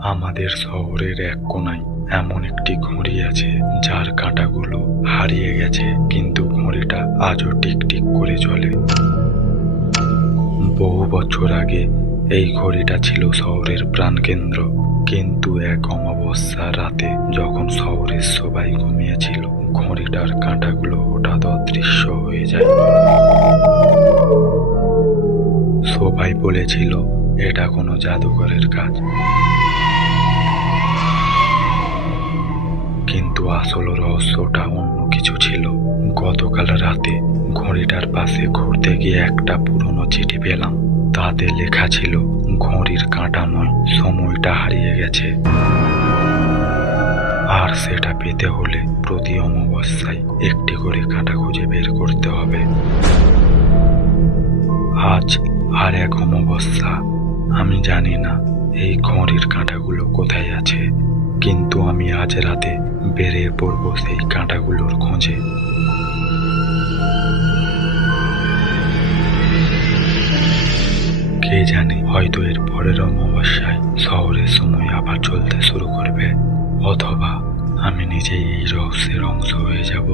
আমাদের শহরের এক কোণায় এমন একটি ঘড়ি আছে যার কাঁটাগুলো হারিয়ে গেছে, কিন্তু ঘড়িটা আজও টিকটিক করে চলে। বহু বছর আগে এই ঘড়িটা ছিল শহরের প্রাণকেন্দ্র, কিন্তু এক অমাবস্যা রাতে যখন শহরের সবাই ঘুমিয়েছিল, ঘড়িটার কাঁটাগুলো হঠাৎ অদৃশ্য হয়ে যায়। সবাই বলেছিল এটা কোনো জাদুকরের কাজ, কিন্তু আসল রহস্যটা অন্য কিছু ছিল। গতকাল রাতে ঘড়িটার পাশে ঘুরতে গিয়ে একটা পুরনো চিঠি পেলাম। তাতে লেখা ছিল, ঘড়ির কাঁটা নয়, সময়টা হারিয়ে গেছে, আর সেটা পেতে হলে প্রতি অমাবস্যায় একটি করে কাঁটা খুঁজে বের করতে হবে। আজ আর এক অমাবস্যা। আমি জানি না এই ঘড়ির কাঁটাগুলো কোথায় আছে, কিন্তু আমি আজ রাতে বেরিয়ে পড়ব সেই কাঁটাগুলোর খোঁজে। কে জানে, হয়তো এর পরের অমাবস্যায় শহরের সময় আবার চলতে শুরু করবে, অথবা আমি নিজেই এই রহস্যের অংশ হয়ে যাব।